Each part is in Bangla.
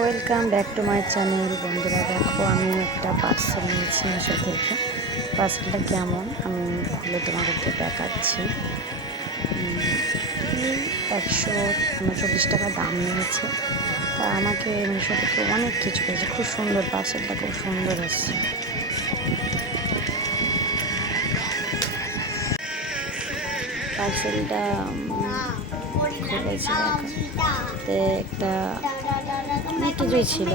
Welcome back to my channel. বন্ধুরা দেখো, আমি একটা পার্সেল নিয়েছি মিশো থেকে। পার্সেলটা কেমন আমি খুলে তোমাদেরকে দেখাচ্ছি। 139 টাকা দাম নিয়েছে। তা আমাকে মিশো থেকে অনেক কিছু পেয়েছে, খুব সুন্দর পার্সেলটা, খুব সুন্দর এসছে। পার্সেলটা খুলেছি দেখো, একটা অনেক কিছুই ছিল।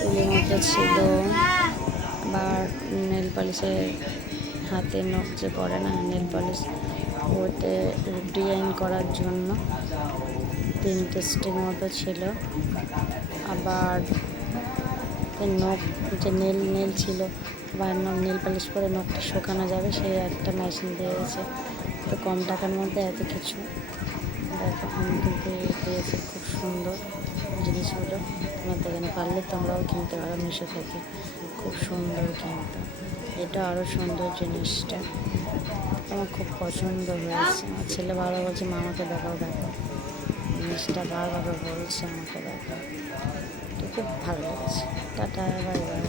তুলির মধ্যে ছিল, আবার নেল পলিশের হাতে নখ যে পড়ে না, নেল পলিশ, ওতে ডিজাইন করার জন্য 3টে স্টিক মতো ছিল। আবার নখ যে নেল ছিল, বা নেল পলিশ করে নখটা শুকানো যাবে, সেই একটা মেশিন দিয়ে গেছে। তো কম টাকার মধ্যে এত কিছু দেখো, আমি কিন্তু পেয়েছি। খুব সুন্দর জিনিসগুলো, তোমরা দেখে পারলে তোমরাও কিনতে পারো মিশো থেকে, খুব সুন্দর। কিন্তু এটা আরও সুন্দর জিনিসটা, আমার খুব পছন্দ হয়েছে। আমার ছেলে বারবার বলছে মা আমাকে দেখাও দেখাও, জিনিসটা বারবার বলছে আমাকে দেখাও। তো খুব ভালো লেগেছে। Tata, bye bye.